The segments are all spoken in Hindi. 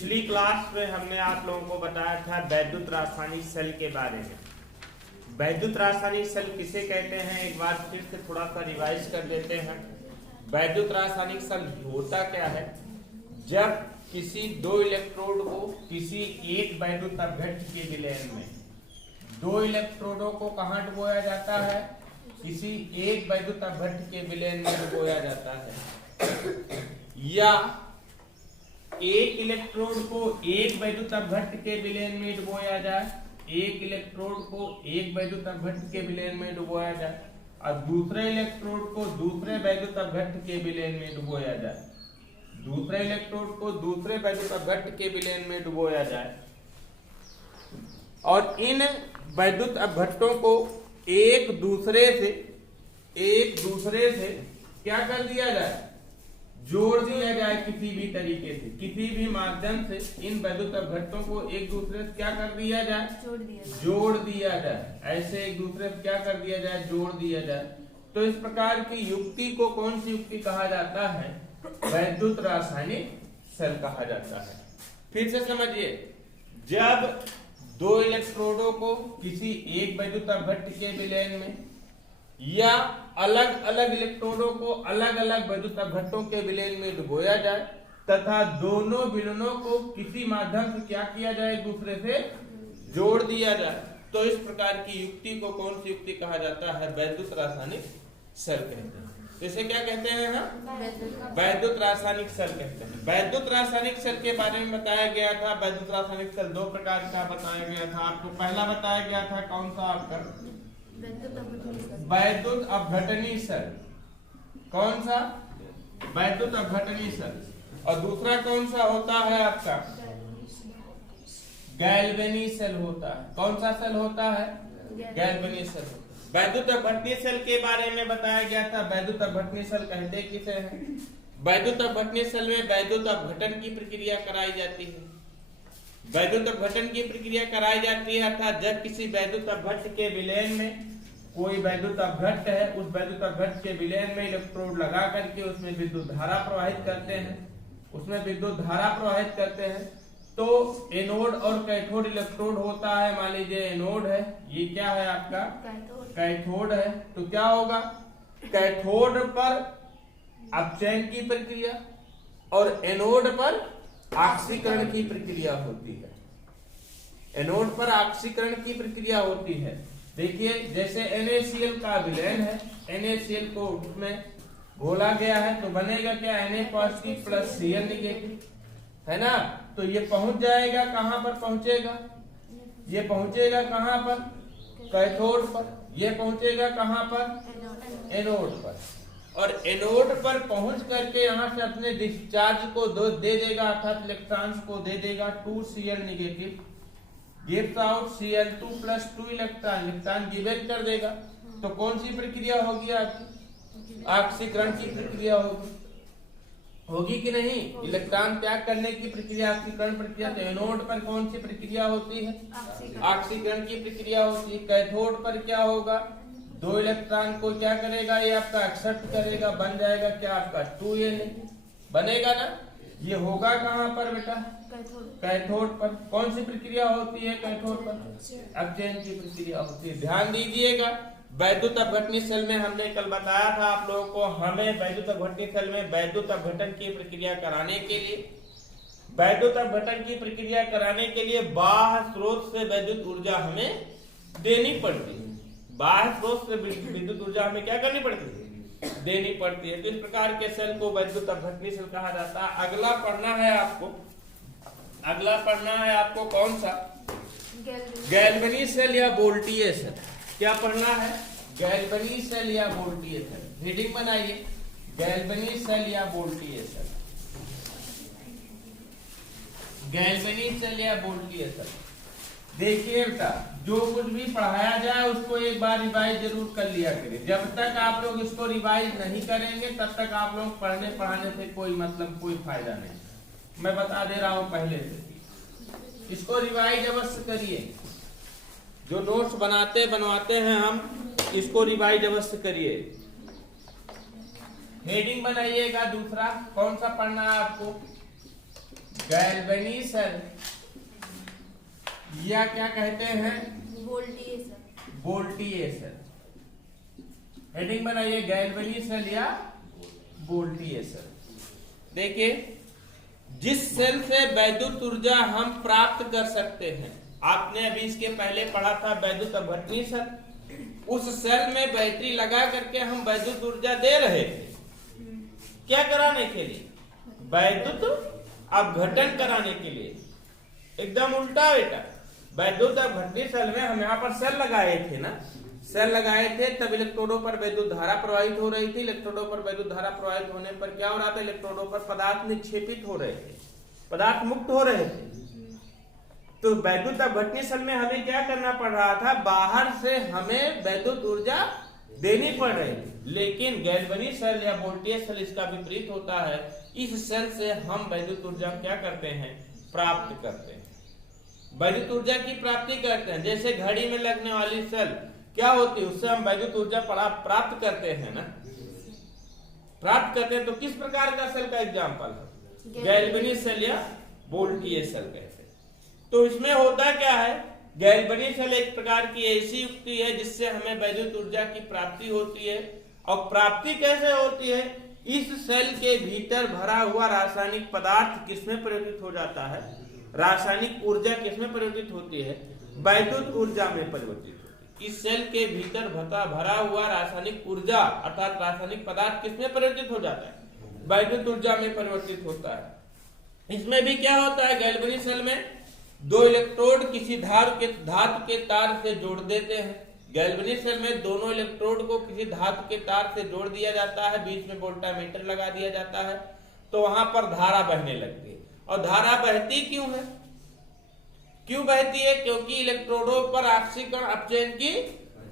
पिछली क्लास में हमने आप लोगों को बताया था वैद्युत रासायनिक सेल के बारे में। वैद्युत रासायनिक सेल किसे कहते हैं, एक बार फिर से थोड़ा सा रिवाइज कर लेते हैं। वैद्युत रासायनिक सेल होता क्या है, जब किसी दो इलेक्ट्रोड को किसी एक वैद्युत अपघट्य के विलयन में, दो इलेक्ट्रोडों को कहाँ डुबोया जाता है, किसी एक वैद्युत अपघट्य के विलयन में डुबोया जाता है, या एक इलेक्ट्रोड को एक वैद्युत अपघट्य के विलयन में डुबोया जाए, एक इलेक्ट्रोड को एक वैद्युत अपघट्य के विलयन में डुबोया जाए और दूसरे इलेक्ट्रोड को दूसरे वैद्युत अपघट्य के विलयन में डुबोया जाए, दूसरे इलेक्ट्रोड को दूसरे वैद्युत अपघट्य के विलयन में डुबोया जाए और इन वैद्युत अपघट्यों को एक दूसरे से क्या कर दिया जाए, जोड़ दिया जाए। किसी भी तरीके से, किसी भी माध्यम से इन वैद्युत अपघट्यों को एक दूसरे से क्या कर दिया जाए, जोड़ दिया जाए। ऐसे एक दूसरे से क्या कर दिया जाए, जोड़ दिया जाए। तो इस प्रकार की युक्ति को कौन सी युक्ति कहा जाता है, वैद्युत रासायनिक सेल कहा जाता है। फिर से समझिए, जब दो इलेक्ट्रोडों को किसी एक वैद्युत अपघट्य के विलयन में या अलग अलग इलेक्ट्रोडों को अलग अलग वैद्युत अपघट्यों के विलयन में डुबोया जाए तथा दोनों विलयनों को किसी माध्यम से क्या किया जाए, एक दूसरे से जोड़ दिया जाए, तो इस प्रकार की युक्ति को कौन सी युक्ति कहा जाता है, वैद्युत रासायनिक सेल कहते हैं। इसे क्या कहते हैं हम, वैद्युत रासायनिक सेल कहते हैं। वैद्युत रासायनिक सेल के बारे में बताया गया था। वैद्युत रासायनिक सेल दो प्रकार का बताया गया था आपको। पहला बताया गया था कौन सा आपका, वैद्युत अपघटनी सेल। कौन सा, वैद्युत अपघटनी सेल। और दूसरा कौन सा होता है आपका, गैल्वेनी सेल होता है। कौन सा सेल होता है, गैल्वेनी सेल। वैद्युत अपघटनी सेल के बारे में बताया गया था। वैद्युत अपघटनी सेल कहते किसे हैं, वैद्युत अपघटनी सेल में वैद्युत अपघटन की प्रक्रिया कराई जाती है। वैद्युत अपघटन की प्रक्रिया कराई जाती है अर्थात जब किसी वैद्युत अपघट्य के विलयन में कोई वैद्युत अपघट्य है, उस वैद्युत अपघट्य के विलयन में इलेक्ट्रोड लगा करके उसमें विद्युत धारा प्रवाहित करते हैं, उसमें विद्युत धारा प्रवाहित करते हैं, तो एनोड और कैथोड इलेक्ट्रोड होता है। मान लीजिए एनोड है, ये क्या है आपका, कैथोड है। तो क्या होगा, कैथोड पर अपचयन की प्रक्रिया और एनोड पर ऑक्सीकरण की प्रक्रिया होती है। एनोड पर ऑक्सीकरण की प्रक्रिया होती है। देखिए, जैसे NaCl का विलयन है, NaCl को उसमें घोला गया है तो बनेगा क्या, Na positive plus Cl negative, है ना। तो ये पहुंच जाएगा, कहां पर पहुंचेगा, ये पहुंचेगा कहां पर, कैथोड पर। ये पहुंचेगा कहां पर, एनोड पर। और एनोड पर पहुंच करके यहां से अपने डिस्चार्ज को दे देगा अर्थात इलेक्ट्रॉन्स को दे देगा 2Cl negative, gives out Cl2 plus 2 electron given कर देगा। तो कौन सी प्रक्रिया होगी आपकी, ऑक्सीकरण की प्रक्रिया होगी कि नहीं, इलेक्ट्रॉन त्याग करने की प्रक्रिया ऑक्सीकरण प्रक्रिया। तो एनोड पर कौन सी प्रक्रिया होती है, ऑक्सीकरण की प्रक्रिया होती है। कैथोड पर क्या होगा, दो इलेक्ट्रॉन को क्या करेगा, ये आपका एक्सेप्ट करेगा, बन जाएगा क्या आपका 2Na बनेगा ना। ये होगा कहां पर बेटा, कैथोड पर। कौन सी प्रक्रिया होती है कैथोड पर, अपचयन की प्रक्रिया होती है। ध्यान दीजिएगा, वैद्युत अपघटनी सेल में हमने कल बताया था आप लोगों को, हमें वैद्युत अपघटनी सेल में वैद्युत अपघटन की प्रक्रिया कराने के लिए, वैद्युत अपघटन की प्रक्रिया कराने के लिए बाह्य स्रोत से वैद्युत ऊर्जा हमें देनी पड़ती है। बाह्य स्रोत से विद्युत ऊर्जा हमें क्या करनी पड़ती है, देनी पड़ती है। तो इस प्रकार के सेल को वैद्युत अपघटनी सेल कहा जाता है। अगला पढ़ना है आपको, अगला पढ़ना है आपको कौन सा, गैल्वेनी सेल या वोल्टीय सेल। क्या पढ़ना है, गैल्वेनी सेल या वोल्टीय सेल। रीडिंग बनाइए, गैल्वेनी सेल या वोल्टीय सेल, गैल्वेनी सेल या वोल्टीय सेल। देखिए बेटा, जो कुछ भी पढ़ाया जाए उसको एक बार रिवाइज जरूर कर लिया करें। जब तक आप लोग इसको रिवाइज नहीं करेंगे तब तक आप लोग पढ़ने पढ़ाने से कोई मतलब, कोई फायदा नहीं। मैं बता दे रहा हूं पहले से, इसको रिवाइज अवश्य करिए। जो नोट्स बनवाते हैं हम, इसको रिवाइज अवश्य करिए। हेडिंग बनाइएगा। दूसरा कौन सा पढ़ना है आपको, गैल्वेनी सेल या क्या कहते हैं, वोल्टीय सेल। हेडिंग बनाइए, गैल्वेनी सेल या वोल्टीय सेल। देखिए, जिस सेल से वैद्युत ऊर्जा हम प्राप्त कर सकते हैं, आपने अभी इसके पहले पढ़ा था वैद्युत अपघटनी सेल। उस सेल में बैटरी लगा करके हम वैद्युत ऊर्जा दे रहे थे, क्या कराने के लिए, वैद्युत अपघटन कराने के लिए। एकदम उल्टा बेटा, वैद्युत अपघटनी सेल में हम यहाँ पर सेल लगाए थे ना, सेल लगाए थे, तब इलेक्ट्रोडों पर वैद्युत धारा प्रवाहित हो रही थी। इलेक्ट्रोडों पर वैद्युत धारा प्रवाहित होने पर क्या हो रहा था, इलेक्ट्रोडों पर पदार्थ निक्षेपित हो रहे थे, पदार्थ मुक्त हो रहे थे। तो वैद्युत अपघटनी सेल में हमें क्या करना पड़ रहा था, बाहर से हमें वैद्युत ऊर्जा देनी पड़ रही थी। लेकिन गैल्वेनी सेल या वोल्टीय सेल इसका विपरीत होता है। इस सेल से हम वैद्युत ऊर्जा क्या करते हैं, प्राप्त करते हैं, वैद्युत ऊर्जा की प्राप्ति करते हैं। जैसे घड़ी में लगने वाली सेल क्या होती है, उससे हम वैद्युत ऊर्जा प्राप्त करते हैं ना, प्राप्त करते हैं। तो किस प्रकार का सेल का एग्जाम्पल है, गैल्वेनी सेल या वोल्टीय सेल कहते हैं। तो इसमें होता क्या है, गैल्वेनी सेल एक प्रकार की ऐसी युक्ति है जिससे हमें वैद्युत ऊर्जा की प्राप्ति होती है। और प्राप्ति कैसे होती है, इस सेल के भीतर भरा हुआ रासायनिक पदार्थ किसमें परिवर्तित हो जाता है, रासायनिक ऊर्जा किसमें परिवर्तित होती है, वैद्युत ऊर्जा में परिवर्तित होती है। इस सेल के भीतर भरा हुआ रासायनिक ऊर्जा अर्थात रासायनिक पदार्थ किसमें परिवर्तित हो जाता है, वैद्युत ऊर्जा में परिवर्तित होता है। इसमें भी क्या होता है, गैल्वेनी सेल में दो इलेक्ट्रोड किसी धातु के तार से जोड़ देते हैं। गैल्वेनी सेल में दोनों इलेक्ट्रोड को किसी धातु के तार से जोड़ दिया जाता है, बीच में वोल्टामीटर लगा दिया जाता है, तो वहां पर धारा बहने लगती है। और धारा बहती क्यों है, क्यों बहती है, क्योंकि इलेक्ट्रोडों पर ऑक्सीकरण अपचयन की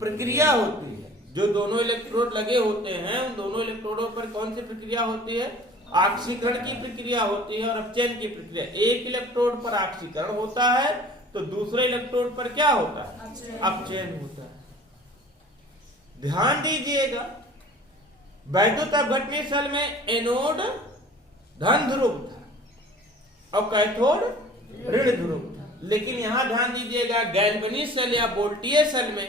प्रक्रिया होती है। जो दोनों इलेक्ट्रोड लगे होते हैं, उन दोनों इलेक्ट्रोडों पर कौन सी प्रक्रिया होती है, ऑक्सीकरण की प्रक्रिया होती है और अपचयन की प्रक्रिया। एक इलेक्ट्रोड पर ऑक्सीकरण होता है तो दूसरे इलेक्ट्रोड पर क्या होता है, अपचयन होता है। ध्यान दीजिएगा, वैद्युत अपघटनी सेल में एनोड धन ध्रुव था और कैथोड ऋण ध्रुव था। लेकिन यहां ध्यान दीजिएगा, गैल्वेनी सेल या वोल्टीय सेल में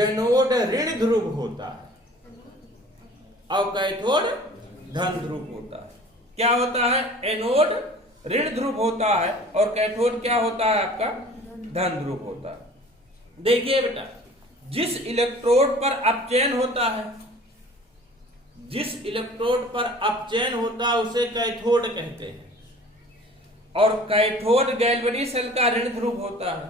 एनोड ऋण ध्रुव होता है और कैथोड धन ध्रुव होता है। क्या होता है, एनोड ऋण ध्रुव होता है और कैथोड क्या होता है, आपका धन ध्रुव होता है। देखिए बेटा, जिस इलेक्ट्रोड पर अपचयन होता है, जिस इलेक्ट्रोड पर अपचयन होता है उसे कैथोड कहते हैं। और कैथोड गैल्वेनी सेल का ऋण ध्रुव होता है।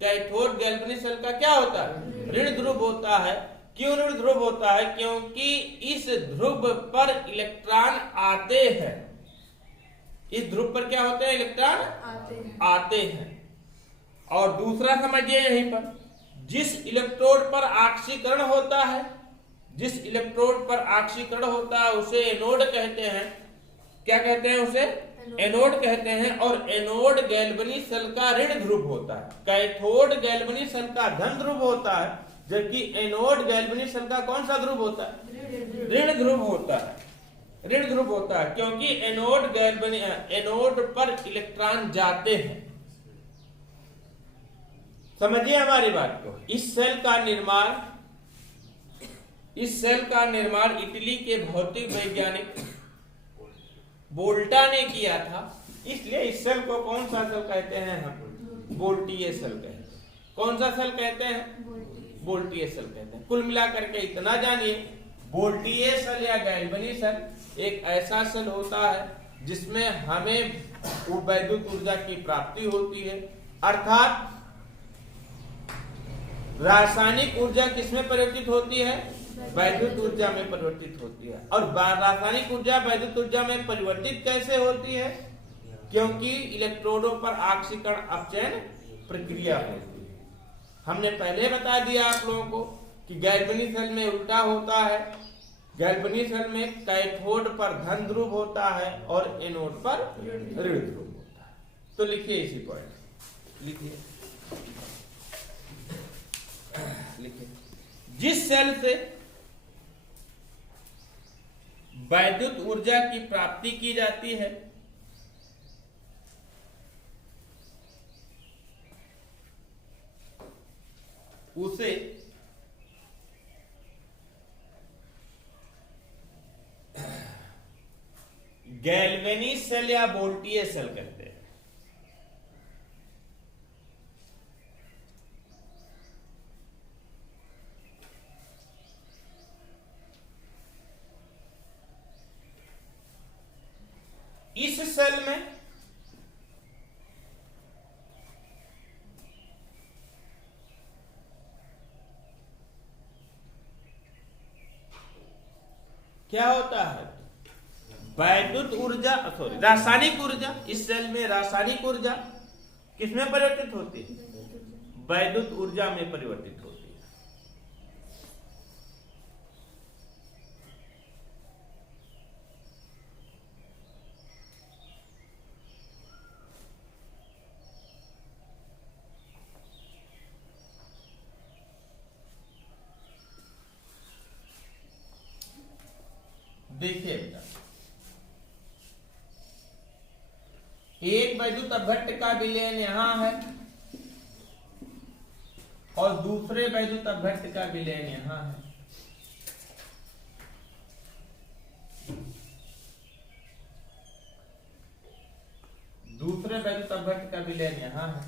कैथोड गैल्वेनी सेल का क्या होता है, ऋण ध्रुव होता है। क्यों ऋण ध्रुव होता है, क्योंकि इस ध्रुव पर इलेक्ट्रॉन आते हैं। इस ध्रुव पर क्या होते हैं, इलेक्ट्रॉन आते हैं। और दूसरा समझिए यहीं पर, जिस इलेक्ट्रोड पर ऑक्सीकरण होता है, जिस इलेक्ट्रोड पर ऑक्सीकरण होता है उसे एनोड कहते हैं। क्या कहते हैं उसे, एनोड कहते हैं। और एनोड गैल्वेनी सेल का ऋण ध्रुव होता है, कैथोड गैल्वेनी सेल का धन ध्रुव होता है, जबकि एनोड गैल्वेनी सेल का कौन सा ध्रुव होता है, ऋण ध्रुव होता है। ऋण ध्रुव होता है क्योंकि एनोड पर इलेक्ट्रॉन जाते हैं। समझिए हमारी बात को। इस सेल का निर्माण इटली के भौतिक वैज्ञानिक वोल्टा ने किया था। इसलिए इस सेल को कौन सा सेल कहते हैं, हम वोल्टीय सेल कहते हैं। कौन सा सेल कहते हैं, वोल्टीय सेल कहते हैं। कुल मिलाकर के इतना जानिए, वोल्टीय सेल या गैल्वेनी सेल एक ऐसा सेल होता है जिसमें हमें वैद्युत ऊर्जा की प्राप्ति होती है। अर्थात रासायनिक ऊर्जा किसमें परिवर्तित होती है, वैद्युत ऊर्जा में परिवर्तित होती है। और रासायनिक ऊर्जा वैद्युत ऊर्जा में परिवर्तित कैसे होती है, क्योंकि इलेक्ट्रोडों पर ऑक्सीकरण अपचयन प्रक्रिया होती है। हमने पहले बता दिया आप लोगों को कि गैल्वेनी सेल में उल्टा होता है। गैल्वेनी सेल में कैथोड पर धन ध्रुव होता है और एनोड पर ऋण ध्रुव होता है। तो लिखिए इसी पॉइंट, लिखिए। जिस सेल से वैद्युत ऊर्जा की प्राप्ति की जाती है उसे गैल्वेनी सेल या वोल्टीय सेल कहते हैं। इस सेल में क्या होता है, वैद्युत ऊर्जा सॉरी रासायनिक ऊर्जा, इस सेल में रासायनिक ऊर्जा किसमें परिवर्तित होती है, वैद्युत ऊर्जा में परिवर्तित होती है। देखिए बेटा, एक वैद्युत अपघट्ट का विलयन यहां है और दूसरे वैद्युत अपघट्ट का विलयन यहां है। दूसरे वैद्युत अपघट्ट का विलयन यहां है।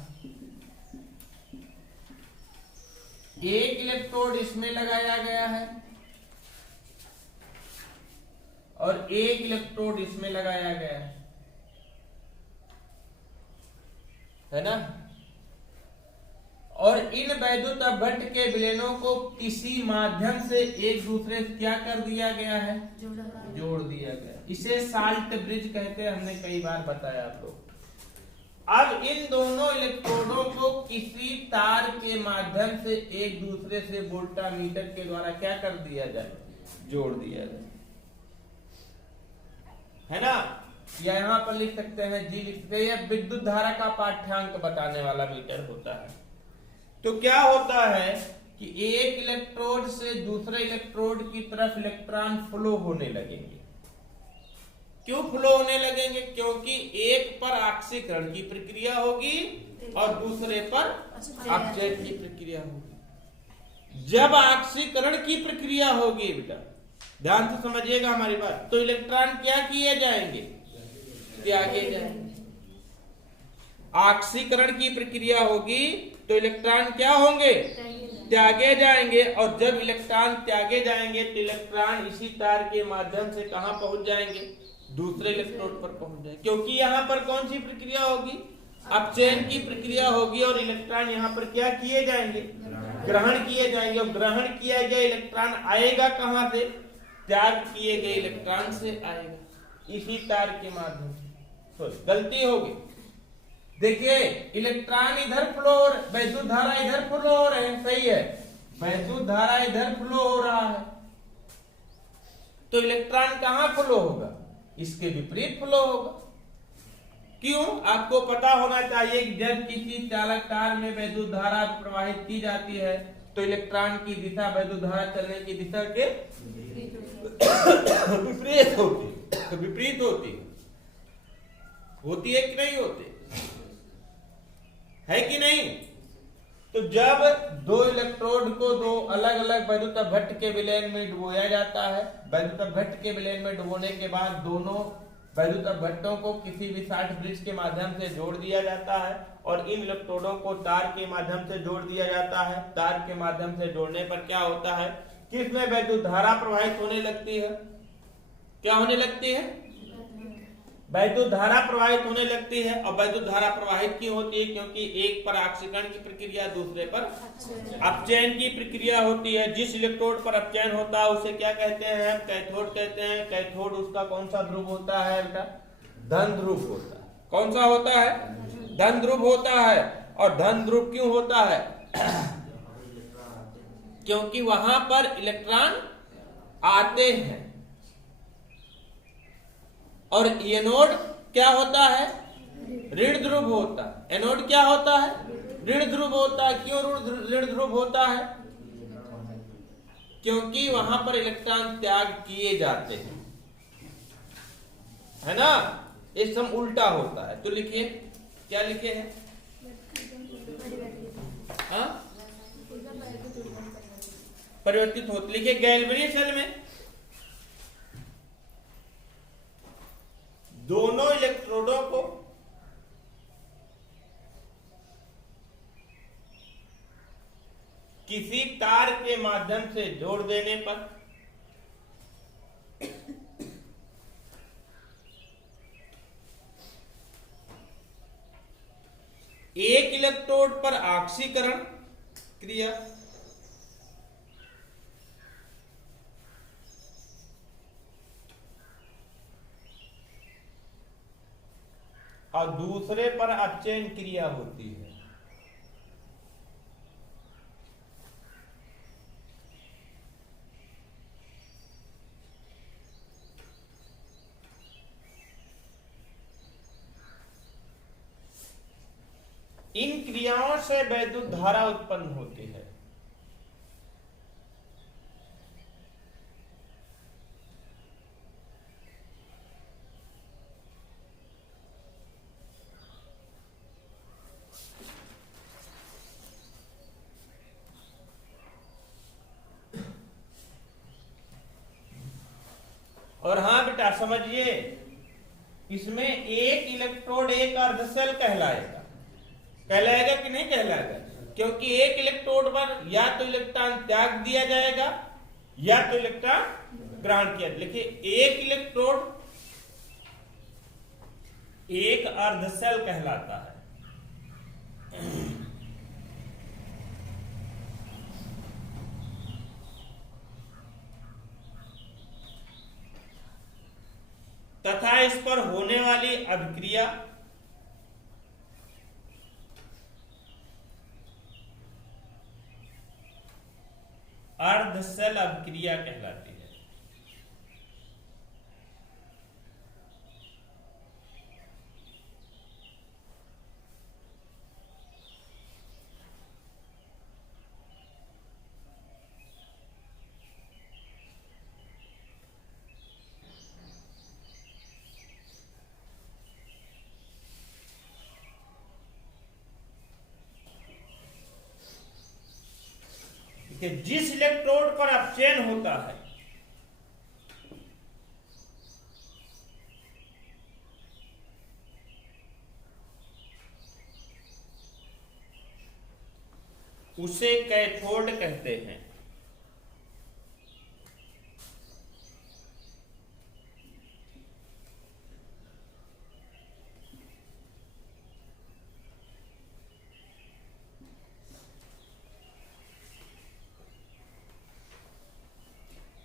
एक इलेक्ट्रोड इसमें लगाया गया है और एक इलेक्ट्रोड इसमें लगाया गया है ना। और इन वैद्युत अपघट्ट के विलयनों को किसी माध्यम से एक दूसरे से क्या कर दिया गया है, जोड़ दिया गया। इसे साल्ट ब्रिज कहते हैं, हमने कई बार बताया आपको। अब इन दोनों इलेक्ट्रोडों को किसी तार के माध्यम से एक दूसरे से वोल्टामीटर के द्वारा क्या कर दिया जाए, जोड़ दिया जाए, है ना। या यहाँ पर लिख सकते हैं जी, लिख सकते हैं, यह विद्युत धारा का पाठ्यांक बताने वाला मीटर होता है। तो क्या होता है कि एक इलेक्ट्रोड से दूसरे इलेक्ट्रोड की तरफ इलेक्ट्रॉन फ्लो होने लगेंगे। क्यों फ्लो होने लगेंगे, क्योंकि एक पर ऑक्सीकरण की प्रक्रिया होगी और दूसरे पर अपचयन की प्रक्रिया होगी। जब ऑक्सीकरण की प्रक्रिया होगी बेटा, ध्यान से समझिएगा हमारी बात, तो इलेक्ट्रॉन क्या किए जाएंगे, त्यागे जाएंगे। ऑक्सीकरण की प्रक्रिया होगी तो इलेक्ट्रॉन क्या होंगे, त्यागे जाएंगे। और जब इलेक्ट्रॉन त्यागे जाएंगे तो इलेक्ट्रॉन इसी तार के माध्यम से कहां पहुंच जाएंगे, दूसरे इलेक्ट्रोड पर पहुंच जाएंगे। क्योंकि यहां पर कौन सी प्रक्रिया होगी, अपचयन की प्रक्रिया होगी और इलेक्ट्रॉन यहां पर क्या किए जाएंगे, ग्रहण किए जाएंगे। और ग्रहण किया गया इलेक्ट्रॉन आएगा कहां से, त्याग किए गए इलेक्ट्रॉन से आएगा, इसी तार के माध्यम से। गलती होगी, देखिए इलेक्ट्रॉन इधर फ्लो, वैद्युत धारा इधर फ्लो हो रहे हैं, सही है, वैद्युत धारा इधर फ्लो हो रहा है, तो इलेक्ट्रॉन कहां फ्लो होगा, इसके विपरीत फ्लो होगा। क्यों, आपको पता होना चाहिए कि जब किसी चालक तार में वैद्युत धारा प्रवाहित की जाती है तो इलेक्ट्रॉन की दिशा वैद्युत धारा चलने की दिशा के विपरीत होती, विपरीत होती है कि नहीं होती है कि नहीं। तो जब दो इलेक्ट्रोड को दो अलग अलग वैद्युत अपघट्ट के विलयन में डुबोया जाता है, वैद्युत अपघट्ट के विलयन में डुबोने के बाद दोनों वैद्युत अपघट्टों को किसी भी साल्ट ब्रिज के माध्यम से जोड़ दिया जाता है और इन इलेक्ट्रोडों को तार के माध्यम से जोड़ दिया जाता है। तार के माध्यम से जोड़ने पर क्या होता है, किसमें वैद्युत धारा प्रवाहित होने लगती है, क्या होने लगती है, वैद्युत धारा प्रवाहित होने लगती है। और वैद्युत धारा प्रवाहित क्यों होती है, क्योंकि एक पर ऑक्सीकरण की प्रक्रिया, दूसरे पर अपचयन की प्रक्रिया होती है। जिस इलेक्ट्रोड पर अपचयन होता है उसे क्या कहते हैं, कैथोड कहते हैं। कैथोड उसका कौन सा ध्रुव होता है बेटा, धन ध्रुव होता है। कौन सा होता है, धन ध्रुव होता है। और धन ध्रुव क्यों होता है, क्योंकि वहां पर इलेक्ट्रॉन आते हैं। और एनोड क्या होता है, ऋण ध्रुव होता है। एनोड क्या होता है, ऋण ध्रुव होता है। क्यों ऋण ध्रुव होता है, क्योंकि वहां पर इलेक्ट्रॉन त्याग किए जाते हैं, है ना। इस सम उल्टा होता है। तो लिखिए, क्या लिखे हैं, हाँ परिवर्तित होती। लिखिए गैल्वेनिक सेल में दोनों इलेक्ट्रोडों को किसी तार के माध्यम से जोड़ देने पर एक इलेक्ट्रोड पर ऑक्सीकरण क्रिया और दूसरे पर अपचयन क्रिया होती है। इन क्रियाओं से वैद्युत धारा उत्पन्न होती है। और हाँ बेटा समझिए, इसमें एक इलेक्ट्रोड एक अर्धसेल कहलाएगा। कहलाएगा कि नहीं कहलाएगा? क्योंकि एक इलेक्ट्रोड पर या तो इलेक्ट्रॉन त्याग दिया जाएगा या तो इलेक्ट्रॉन ग्रहण किया। देखिए एक इलेक्ट्रोड एक अर्धसेल कहलाता है। तथा इस पर होने वाली अभिक्रिया अर्धसेल अभिक्रिया कहलाती है। कि जिस इलेक्ट्रोड पर अपचयन होता है उसे कैथोड कहते हैं।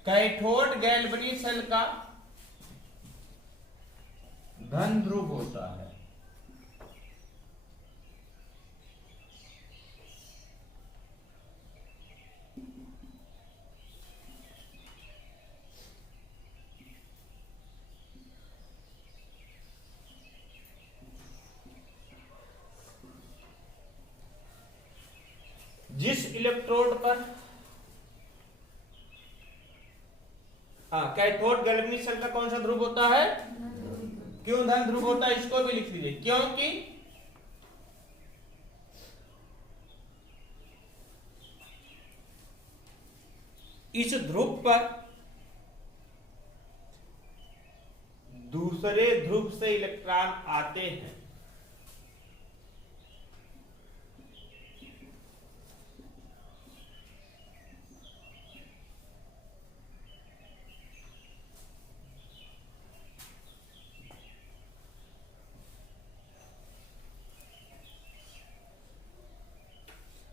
कैथोड गैल्वेनिक सेल का धन ध्रुव होता है। जिस इलेक्ट्रोड पर कैथोड गैल्वेनिक सेल का कौन सा ध्रुव होता है? क्यों धन ध्रुव होता है? इसको भी लिख लीजिए। क्योंकि इस ध्रुव पर दूसरे ध्रुव से इलेक्ट्रॉन आते हैं।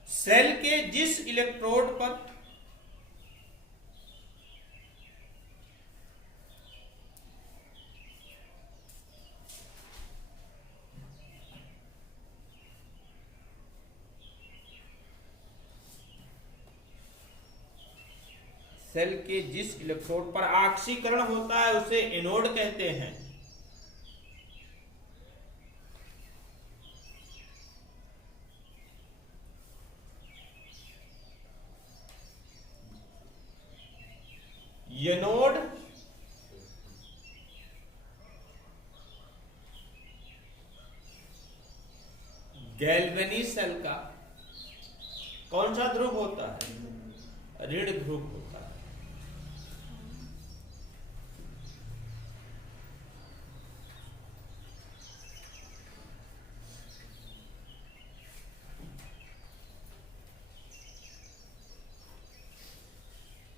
सेल के जिस इलेक्ट्रोड पर सेल के जिस इलेक्ट्रोड पर ऑक्सीकरण होता है उसे एनोड कहते हैं। एनोड गैल्वेनिक सेल का कौन सा ध्रुव होता है? ऋण ध्रुव होता है।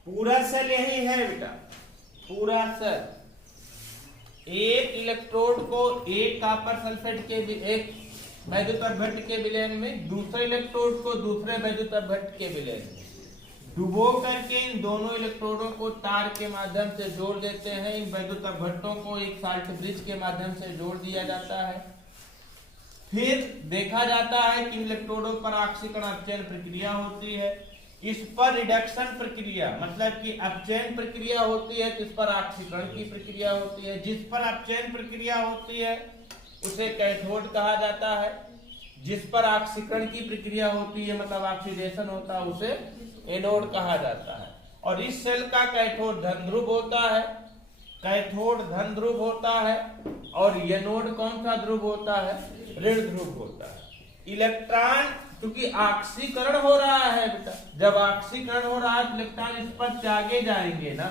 पूरा सेल यही है बेटा, पूरा सेल एक इलेक्ट्रोड को एक कॉपर सल्फेट के एक वैद्युत अपघट्ट के विलयन में दूसरे इलेक्ट्रोड को दूसरे वैद्युत अपघट्ट के विलयन में डुबो करके इन दोनों इलेक्ट्रोडों को तार के माध्यम से जोड़ देते हैं। इन वैद्युत अपघट्टों को एक साल्ट ब्रिज के माध्यम से जोड़ दिया जाता है। फिर देखा जाता है कि इलेक्ट्रोडों पर ऑक्सीकरण अपचयन प्रक्रिया होती है। इस पर रिडक्शन प्रक्रिया मतलब कि अपचयन प्रक्रिया होती है, तो इस पर ऑक्सीकरण की प्रक्रिया होती है। जिस पर अपचयन प्रक्रिया होती है उसे कैथोड कहा जाता है। जिस पर ऑक्सीकरण की प्रक्रिया होती है मतलब ऑक्सीडेशन होता है उसे एनोड कहा जाता है। और इस सेल का कैथोड धन ध्रुव होता है, कैथोड धन ध्रुव होता है और एनोड कौन सा ध्रुव होता है, ऋण ध्रुव होता है। इलेक्ट्रॉन क्योंकि ऑक्सीकरण हो रहा है बेटा, जब ऑक्सीकरण हो रहा है तो इलेक्ट्रॉन इस पर त्यागे जाएंगे ना।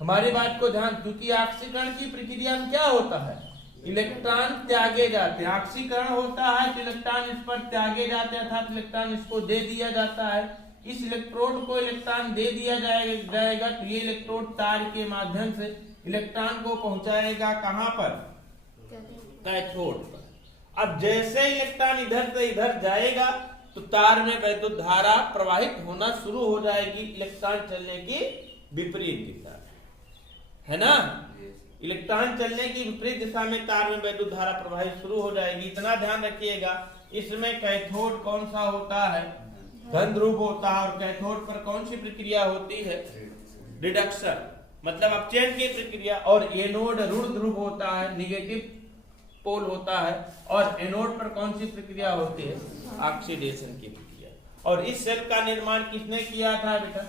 हमारी बात को ध्यान, क्योंकि ऑक्सीकरण की प्रक्रिया में क्या होता है, इलेक्ट्रॉन त्यागे जाते हैं। ऑक्सीकरण होता है तो इलेक्ट्रॉन इस पर त्यागे जाते हैं अर्थात इलेक्ट्रॉन इसको दे दिया जाता है। इस इलेक्ट्रोड को इलेक्ट्रॉन दे दिया जाएगा तो ये इलेक्ट्रोड तार के माध्यम से इलेक्ट्रॉन को पहुंचाएगा कहां पर, कैथोड पर। अब जैसे इलेक्ट्रॉन इधर से इधर जाएगा तो तार में वैद्युत धारा प्रवाहित होना शुरू हो जाएगी इलेक्ट्रॉन चलने की विपरीत दिशा में, है ना। इलेक्ट्रॉन चलने की विपरीत दिशा में तार में वैद्युत धारा प्रवाहित शुरू हो जाएगी। इतना ध्यान रखिएगा, इसमें कैथोड कौन सा होता है, धन ध्रुव होता है। और कैथोड पर कौन सी प्रक्रिया होती है, रिडक्शन मतलब अपचयन की प्रक्रिया। और एनोड ऋण ध्रुव होता है, निगेटिव पोल होता है। और एनोड पर कौन सी प्रक्रिया होती है, ऑक्सीडेशन की प्रक्रिया। और इस सेल का निर्माण किसने किया था बेटा,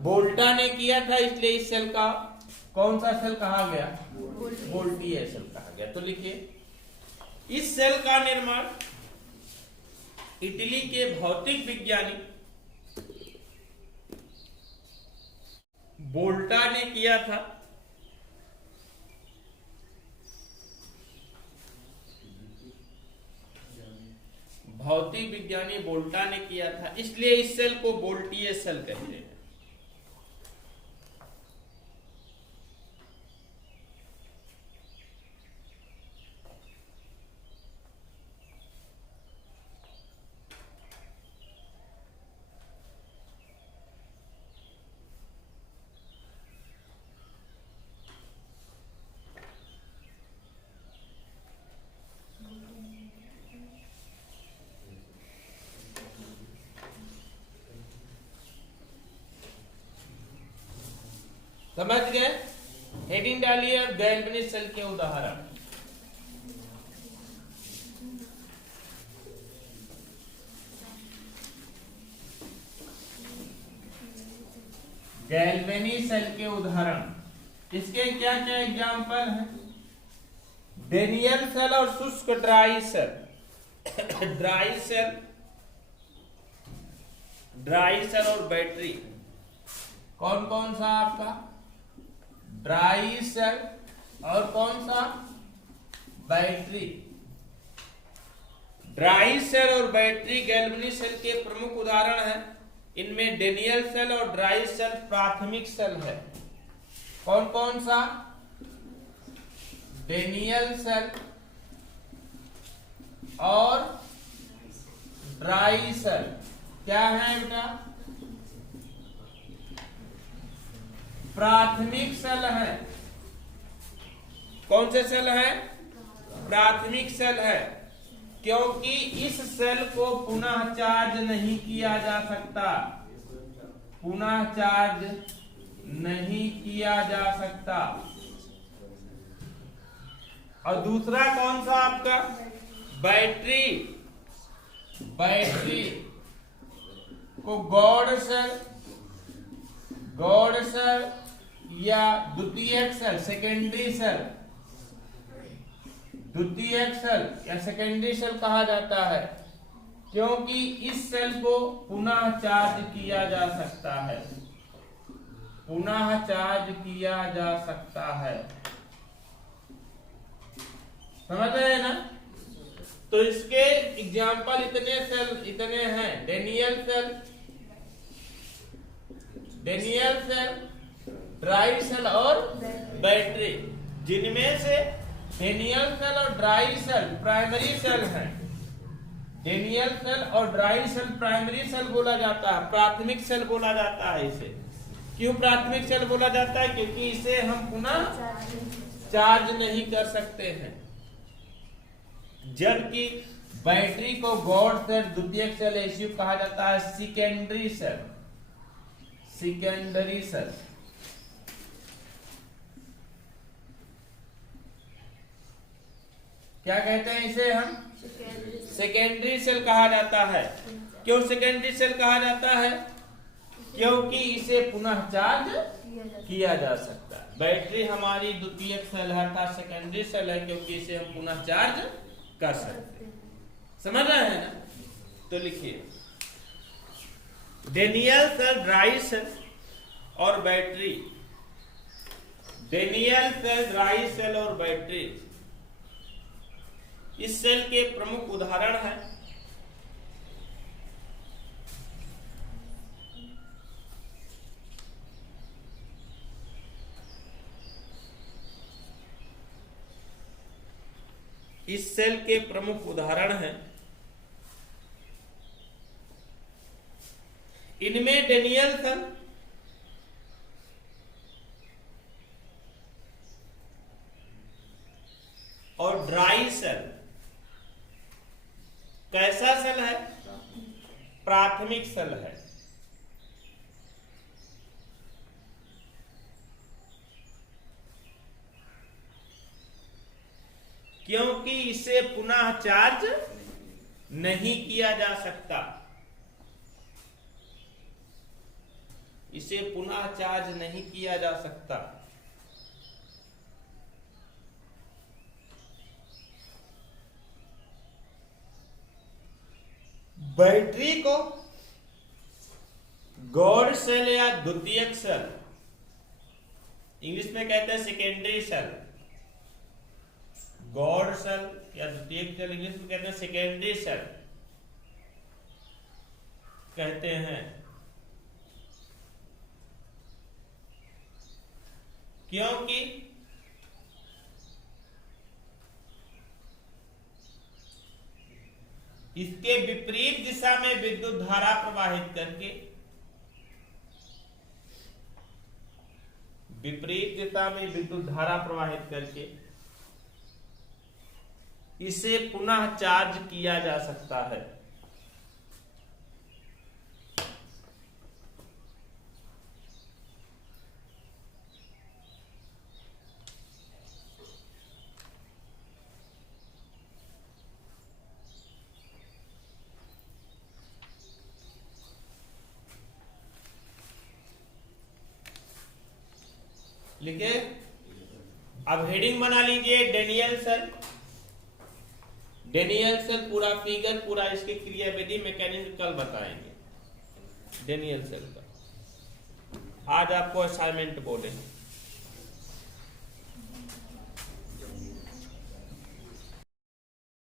वोल्टा ने किया था। इसलिए इस सेल का कौन सा सेल कहा गया, वोल्टीय सेल कहा गया। तो लिखिए, इस सेल का निर्माण इटली के भौतिक विज्ञानी वोल्टा ने किया था। भौतिक विज्ञानी वोल्टा ने किया था, इसलिए इस सेल को वोल्टीय सेल कहते हैं। समझ गए। हेडिंग डालिए अब, गैल्वेनिक सेल के उदाहरण। गैल्वेनिक सेल के उदाहरण, इसके क्या क्या एग्जाम्पल हैं, डेनियल सेल और शुष्क ड्राई सेल। ड्राई सेल और बैटरी। कौन कौन सा आपका, ड्राई सेल और कौन सा, बैटरी। ड्राई सेल और बैटरी गैल्वेनिक सेल के प्रमुख उदाहरण हैं। इनमें डेनियल सेल और ड्राई सेल प्राथमिक सेल है। कौन कौन सा, डेनियल सेल और ड्राई सेल क्या है बेटा, प्राथमिक सेल है। कौन से सेल है, प्राथमिक सेल है, क्योंकि इस सेल को पुनः चार्ज नहीं किया जा सकता, पुनः चार्ज नहीं किया जा सकता। और दूसरा कौन सा आपका, बैटरी। बैटरी को गॉड सेल या द्वितीयक सेल, सेकेंडरी सेल, द्वितीयक सेल या सेकेंडरी सेल कहा जाता है। क्योंकि इस सेल को पुनः चार्ज किया जा सकता है, पुनः चार्ज किया जा सकता है। समझ रहे हैं ना? तो इसके एग्जाम्पल इतने हैं। डेनियल सेल, ड्राई सेल और बैटरी, जिनमें से डेनियल सेल और ड्राई सेल प्राइमरी सेल है। डेनियल सेल और ड्राई सेल प्राइमरी सेल बोला जाता है, प्राथमिक सेल बोला जाता है इसे। क्यों प्राथमिक सेल बोला जाता है? क्योंकि इसे हम पुनः चार्ज नहीं कर सकते हैं। जबकि बैटरी को गॉड सेल, द्वितीयक सेल, ऐसी कहा जाता है सेकेंडरी सेल। क्या कहते हैं इसे हम? सेकेंडरी सेल कहा जाता है। क्यों सेकेंडरी सेल कहा जाता है? क्योंकि इसे पुनः चार्ज किया जा सकता है। बैटरी हमारी द्वितीयक सेल है अर्थात सेकेंडरी सेल है, क्योंकि इसे हम पुनः चार्ज कर सकते हैं। समझ रहे हैं ना? तो लिखिए डेनियल सेल, ड्राई सेल और battery. Daniell cell, dry cell और बैटरी इस सेल के प्रमुख उदाहरण हैं। इस सेल के प्रमुख उदाहरण हैं। इनमें डेनियल सेल और ड्राई सेल कैसा सेल है? प्राथमिक सेल है। क्योंकि इसे पुनः चार्ज नहीं किया जा सकता, इसे पुनः चार्ज नहीं किया जा सकता। बैटरी को गॉड सेल या द्वितीयक सेल, इंग्लिश में कहते हैं सेकेंडरी सेल। गॉड सेल या द्वितीयक सेल इंग्लिश में कहते हैं सेकेंडरी सेल कहते हैं। क्योंकि इसके विपरीत दिशा में विद्युत धारा प्रवाहित करके, विपरीत दिशा में विद्युत धारा प्रवाहित करके इसे पुनः चार्ज किया जा सकता है। लिखे। अब हेडिंग बना लीजिए डेनियल सेल। डेनियल सेल पूरा फिगर, पूरा इसकी क्रियाविधि मैकेनिज्म कल बताएंगे डेनियल सेल का। आज आपको असाइनमेंट बोले